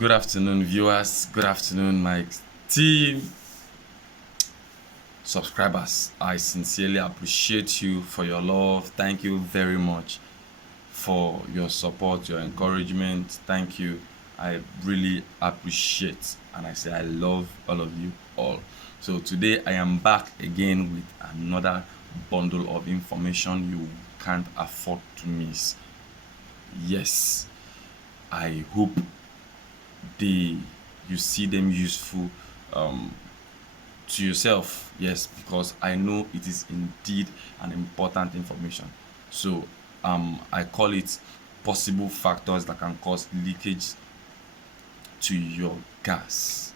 Good afternoon, viewers. Good afternoon, my team subscribers. I sincerely appreciate you for your love. Thank you very much for your support, your encouragement. Thank you. I really appreciate, and I say I love all of you all. So today I am back again with another bundle of information you can't afford to miss. Yes, I hope you see them useful to yourself. Yes, because I know it is indeed an important information. So I call it possible factors that can cause leakage to your gas.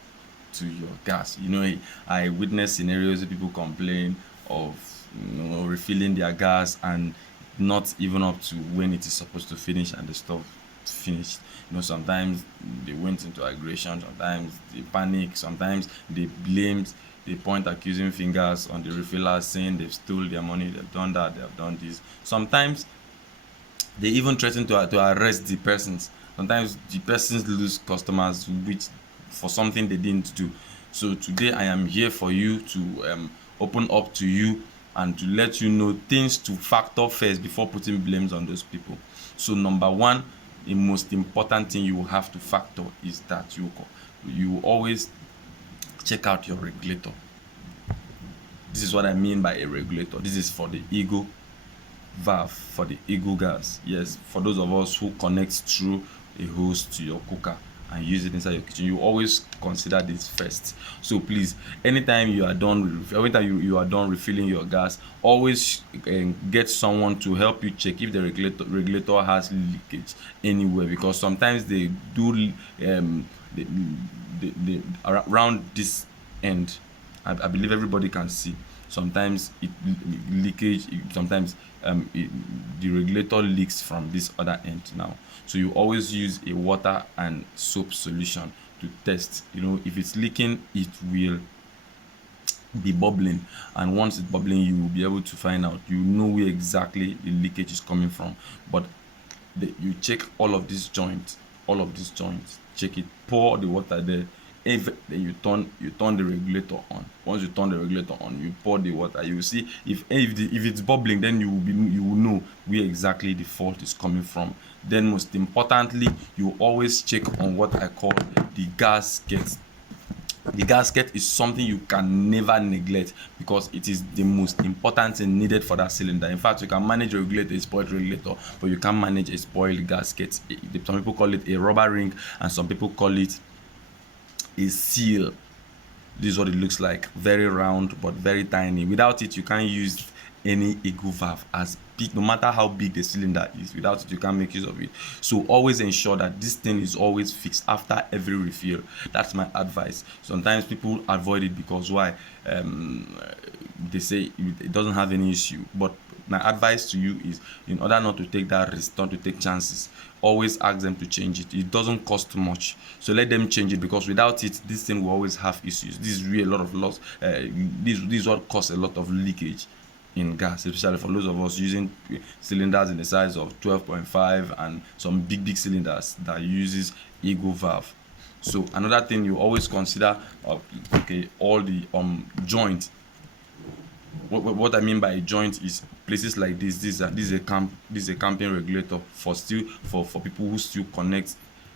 I witness scenarios where people complain of refilling their gas and not even up to when it is supposed to finish, and the stuff finished. Sometimes they went into aggression, sometimes they panic, sometimes they point accusing fingers on the refillers, saying they've stole their money, they've done that, they've done this. Sometimes they even threaten to arrest the persons. Sometimes the persons lose customers which for something they didn't do. So today I am here for you to open up to you and to let you know things to factor first before putting blames on those people. So number one, the most important thing you will have to factor is that you always check out your regulator. This is what I mean by a regulator. This is for the ego valve, for the ego gas. Yes, for those of us who connect through a hose to your cooker and use it inside your kitchen, you always consider this first. So please, anytime you are done refilling your gas, always get someone to help you check if the regulator has leakage anywhere, because sometimes they do around this end. I believe everybody can see. Sometimes leakage. Sometimes the regulator leaks from this other end now. So you always use a water and soap solution to test. If it's leaking, it will be bubbling, and once it's bubbling, you will be able to find out. You know where exactly the leakage is coming from. But you check all of these joints. Check it. Pour the water there. Then you turn the regulator on. Once you turn the regulator on, you pour the water. You will see if it's bubbling, then you will know where exactly the fault is coming from. Then most importantly, you always check on what I call the gasket. The gasket is something you can never neglect, because it is the most important thing needed for that cylinder. In fact, you can manage a spoiled regulator, but you can't manage a spoiled gasket. Some people call it a rubber ring, and some people call it a seal. This is what it looks like. Very round but very tiny. Without it, you can't use any ego valve as big, no matter how big the cylinder is. Without it, you can't make use of it. So always ensure that this thing is always fixed after every refill. That's my advice. Sometimes people avoid it because why? They say it doesn't have any issue. But my advice to you is, in order not to take that risk, not to take chances, always ask them to change it. It doesn't cost much, so let them change it, because without it, this thing will always have issues. This is really a lot of loss. This is what causes a lot of leakage in gas, especially for those of us using cylinders in the size of 12.5 and some big cylinders that uses ego valve. So another thing you always consider, all the joint. What I mean by a joint is places like this. This is a camping regulator for people who still connect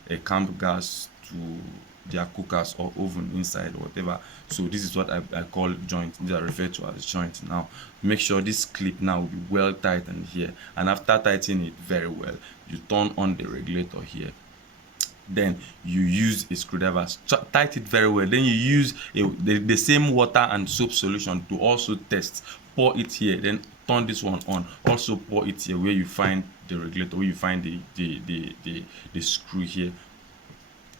a camp gas to their cookers or oven inside or whatever. So this is what I call joint. These are referred to as joint. Now make sure this clip now will be well tightened here, and after tightening it very well, you turn on the regulator here. Then you use a screwdriver, tight it very well. Then you use the same water and soap solution to also test. Pour it here, then turn this one on. Also pour it here where you find the regulator, where you find the screw here.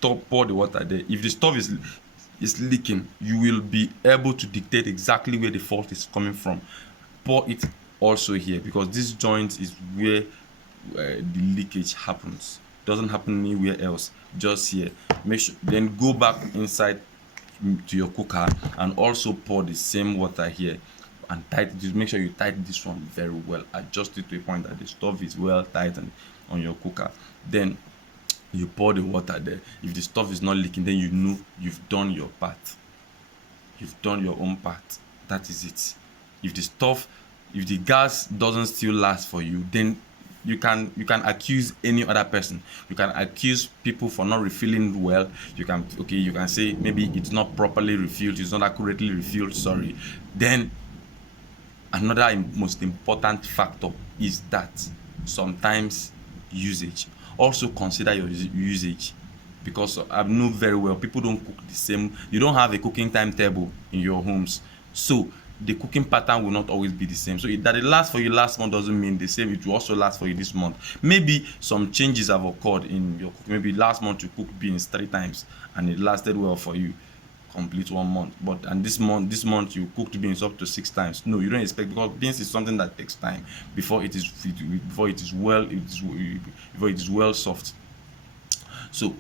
Pour the water there. If the stuff is leaking, you will be able to dictate exactly where the fault is coming from. Pour it also here, because this joint is where the leakage happens. Doesn't happen anywhere else, just here. Make sure, then go back inside to your cooker and also pour the same water here and tighten it. Make sure you tighten this one very well. Adjust it to a point that the stuff is well tightened on your cooker. Then You pour the water there. If the stuff is not leaking, then you know you've done your part. You've done your own part. That is it. If the gas doesn't still last for you, then you can accuse any other person. You can accuse people for not refilling well. You can say maybe it's not properly refilled, it's not accurately refilled, sorry. Then another most important factor is that sometimes usage. Also consider your usage, because I know very well people don't cook the same. You don't have a cooking timetable in your homes, so the cooking pattern will not always be the same. So that it lasts for you last month doesn't mean the same it will also last for you this month. Maybe some changes have occurred in your cooking. Maybe last month you cooked beans 3 times and it lasted well for you complete 1 month, and this month you cooked beans up to 6 times. No, you don't expect, because beans is something that takes time before it is well soft. So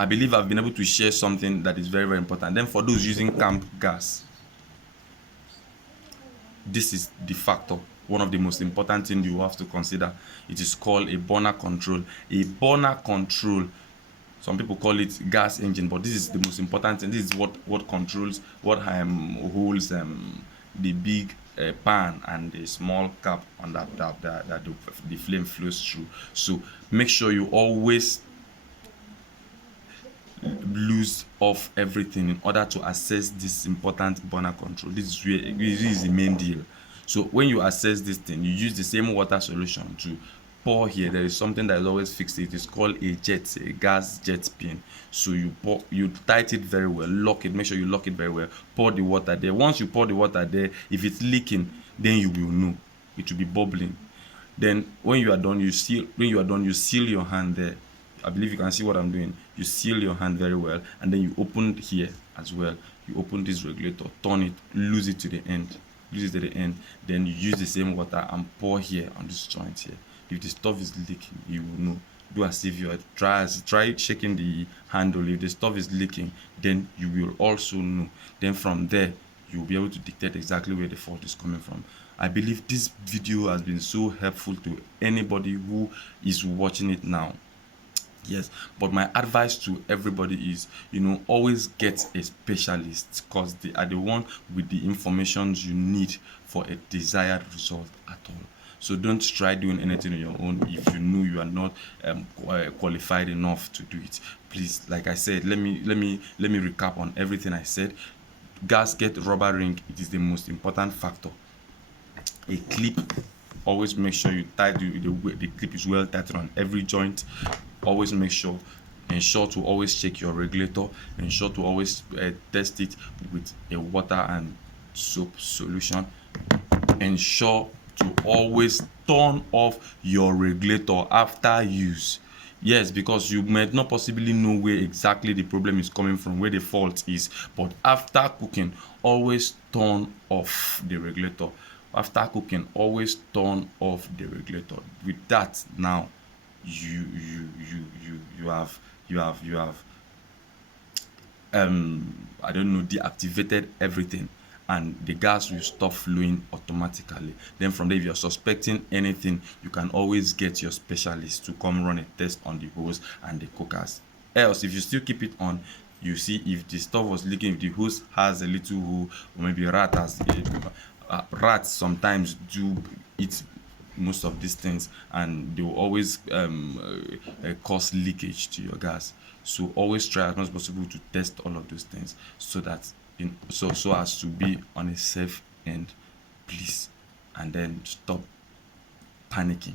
I believe I've been able to share something that is very, very important. Then for those using camp gas, this is the factor, one of the most important things you have to consider. It is called a burner control. A burner control, some people call it gas engine, but this is the most important thing. This is what controls, what holds the big pan and the small cap on that the flame flows through. So make sure you always lose off everything in order to access this important burner control. This is the main deal. So when you access this thing, you use the same water solution to pour here. There is something that is always fixed. It is called a gas jet pin. So you tight it very well, lock it, make sure you lock it very well, pour the water there. Once you pour the water there, if it's leaking, then you will know. It will be bubbling. Then when you are done, you seal your hand there. I believe you can see what I'm doing. You seal your hand very well, and then you open here as well. You open this regulator, turn it, lose it to the end. Then you use the same water and pour here on this joint here. If the stuff is leaking, you will know. Do as if you are try shaking the handle. If the stuff is leaking, then you will also know. Then from there, you will be able to dictate exactly where the fault is coming from. I believe this video has been so helpful to anybody who is watching it now. Yes, but my advice to everybody is, always get a specialist, because they are the one with the information you need for a desired result at all. So don't try doing anything on your own if you know you are not qualified enough to do it. Please, like I said, let me recap on everything I said. Gasket, rubber ring, it is the most important factor. A clip, always make sure you tie the clip is well tightened on every joint. Always ensure to always check your regulator. Ensure to always test it with a water and soap solution. Ensure to always turn off your regulator after use. Yes, because you might not possibly know where exactly the problem is coming from, where the fault is, but after cooking, always turn off the regulator. After cooking, always turn off the regulator. With that, now you have I don't know, deactivated everything, and the gas will stop flowing automatically. Then from there, if you're suspecting anything, you can always get your specialist to come run a test on the hose and the cookers. Else, if you still keep it on, you see if the stuff was leaking, if the hose has a little hole, or maybe rats sometimes do eat most of these things, and they will always cause leakage to your gas. So always try as much as possible to test all of those things, so that so as to be on a safe end, please. And then stop panicking.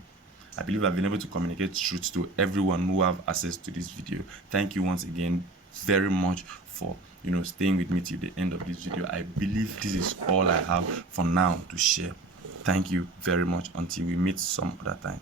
I believe I've been able to communicate truth to everyone who have access to this video. Thank you once again very much for staying with me till the end of this video. I believe this is all I have for now to share. Thank you very much. Until we meet some other time.